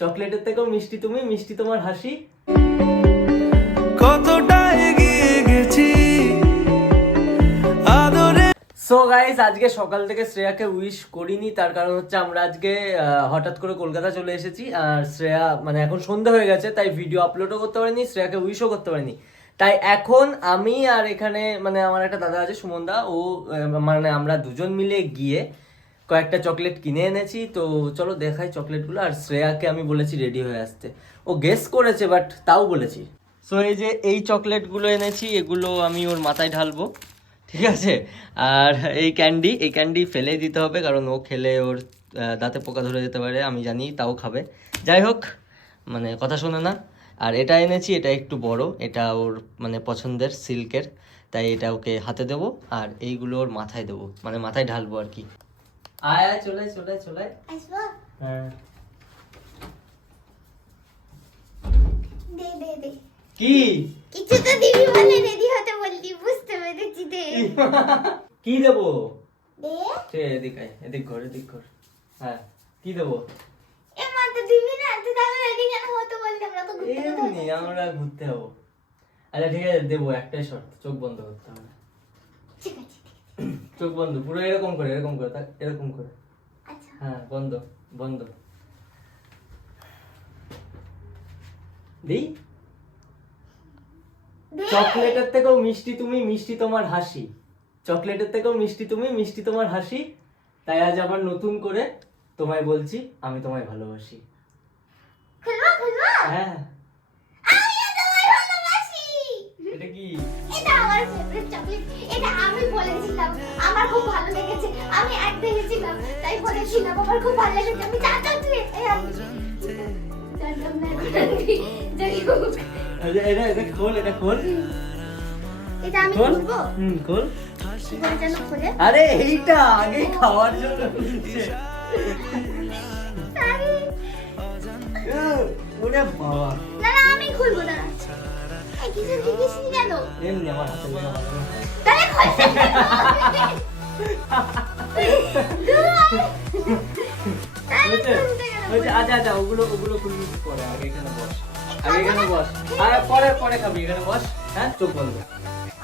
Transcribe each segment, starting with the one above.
চকলেটের থেকেও মিষ্টি তুমি, মিষ্টি তোমার হাসি। কতটা এগিয়ে গেছি আদরে। সো গাইস, আজকে সকাল থেকে শ্রেয়াকে উইশ করিনি, তার কারণ হচ্ছে আমরা আজকে হঠাৎ করে কলকাতা চলে এসেছি। আর শ্রেয়া মানে এখন সন্ধ্যা হয়ে গেছে, তাই ভিডিও আপলোডও করতে পারিনি, শ্রেয়াকে উইশও করতে পারিনি। তাই এখন আমি আর এখানে মানে আমার একটা দাদা আছে সুমন দা, ও মানে আমরা দুজন মিলে গিয়ে কয়েকটা চকলেট কিনে এনেছি। তো চলো দেখাই চকলেটগুলো। আর শ্রেয়াকে আমি বলেছি রেডি হয়ে আসতে, ও গেস করেছে বাট তাও বলেছি। সো এই যে এই চকলেটগুলো এনেছি, এগুলো আমি ওর মাথায় ঢালবো, ঠিক আছে। আর এই ক্যান্ডি ফেলে দিতে হবে, কারণ ও খেলে ওর দাঁতে পোকা ধরে যেতে পারে, আমি জানি, তাও খাবে। যাই হোক, মানে কথা শোনে না। আর এটা এনেছি, এটা একটু বড়, এটা ওর মানে পছন্দের সিল্কের, তাই এটা ওকে হাতে দেবো। আর এইগুলো ওর মাথায় দেবো, মানে মাথায় ঢালবো আর কি। আয় আয়, চলে চলে আসবো? হ্যাঁ, দে দে দে। কি কিছু তো দিবি বলে রেডি হতে বললি, বুঝতে পেরেছি। দে কি দেবো? দে। সে এদিক আয়, এদিক ঘর। হ্যাঁ, কি দেবো? এ মা তো দিবি না, তুই তাহলে রেডি কেন হতে বললি? আমরা তো ঘুরতে এমনি আমরা ঘুরতে যাবো। আচ্ছা ঠিক আছে, দেবো, একটাই শর্ত, চোখ বন্ধ করতে হবে। ঠিক আছে। চোখ বন্ধ, পুরো এরকম করে এরকম করে। আচ্ছা। হ্যাঁ, বন্ধ দিই। চকলেটের থেকেও মিষ্টি তুমি, মিষ্টি তোমার হাসি। চকলেটের থেকেও মিষ্টি তুমি, মিষ্টি তোমার হাসি। তাই আজ আবার নতুন করে তোমায় বলছি, আমি তোমায় ভালোবাসি। খুলবো? হ্যাঁ। আমিও তোমায় ভালোবাসি। এটা কি? এটা আমার ফেভারিট চকলেট। এটা আমি বলেছিলাম, আমার খুব ভালো লেগেছে। আমি এক দেখেছিলাম, তাই বলেছিলাম আমার খুব ভালো লেগেছে। আমি জানতাম তুই এটাই আনবি। জানতাম না এখন আনবি। যাই হোক। এটা খোল। এটা আমি খোল। খুলবো? খোল। কি করে যেন খোলে? আরে এইটা আগে খাওয়ার জন্য খুলছে। আরে, ওরে বাবা, না আমি খুলবো না। এই কিছু জিজ্ঞেস নি কেন? এমনি আমার হাতে লেগে মাথা। তাহলে খোলছে কেন? তাহলে খুলতে কেন? আচ্ছা, ওগুলো খুলবি পরে, আগে এখানে বস। আরে পরে খাবি, এখানে বস। হ্যাঁ, চোখ বন্ধ।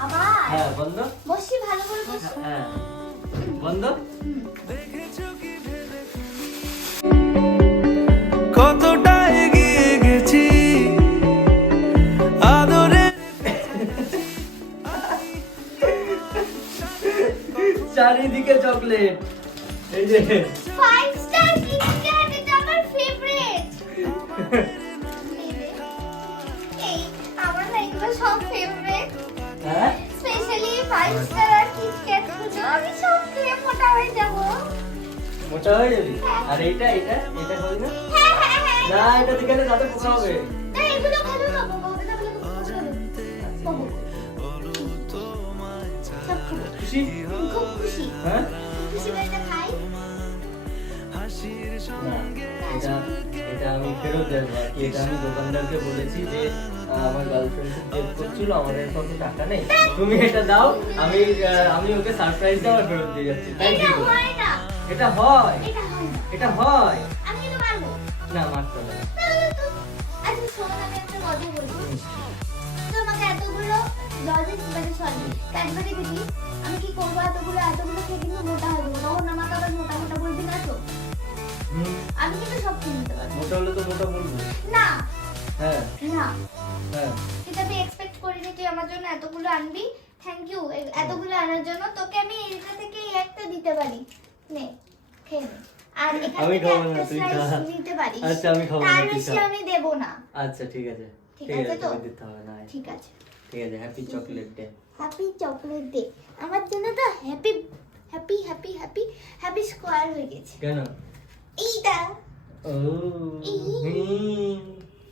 আবার? হ্যাঁ, বন্ধ। বসি, ভালো করে বসি। হ্যাঁ, বন্ধ। কতটা এগিয়ে গেছি আদরে। চারিদিকে চকলেট, এই যে 5 স্টার কিটক্যাট, এটা আমার ফেভারিট। এই আমার না এগুলো সব ফেভারিট, হ্যাঁ, স্পেশালি 5 স্টার আর কিটক্যাট গুলো আমি সব খেয়ে মোটা হয়ে যাবো। মোটা হয়ে যাবি। আর এটা খাবি না? হ্যাঁ না, এটা থেকে দাঁতে পোকা হবে। না, এগুলো ভালো না বাবা, এটা ভালো না। বাবু সব খাবো। খুশি? খুব খুশি। হ্যাঁ, খুশি করে এটা খাই। না, এটা আমি ফেরত দেবো আর কি। এটা আমি দোকানদারকে বলেছি যে আমার গার্লফ্রেন্ড খুব জেদ করছিল, আমাদের কাছে টাকা নেই, তুমি এটা দাও, আমি ওকে সারপ্রাইজ দাও আর ফেরত দিয়ে যাচ্ছি। তাই এটা কি বল? হয় না, এটা হয়, এটা হয় না। এটা হয়। আমি তো মারবো। না, মারতে হবে না। তাহলে তো আচ্ছা শোনো, আমি একটা কথা বলবো। তোমাকে এতগুলো লজেন্স মানে সরি ক্যাডবেরি দিবি, আমি কি করবো? এতগুলো খেয়ে কিন্তু মোটা হয়ে যাবো, তখন আমাকে আবার মোটা বলবি না তো? আমি কিন্তু সব কিনে নিতে পারবো। মোটা হলে তো মোটা বলবো। না হ্যাঁ, না, হ্যাঁ। এটা আমি এক্সপেক্ট করিনি তুই আমার জন্য এতগুলো আনবি। থ্যাংক ইউ এতগুলো আনার জন্য। তোকে আমি এটা থেকে এই একটা দিতে পারি, নে খেয়ে নে। আর এখান আমি থেকে খাবো না, একটা তুই স্লাইস খা। নিতে পারিস। আচ্ছা, আমি খাবো না, তার তুই বেশি খা। আমি দেব না। আচ্ছা ঠিক আছে, ঠিক আছে তো? তুমি দিতে হবে না। ঠিক আছে, happy chocolate day. Happy chocolate day. আমার জন্য তো happy happy happy happy happy square হয়ে গেছে কেন? এইটা। ও, এই।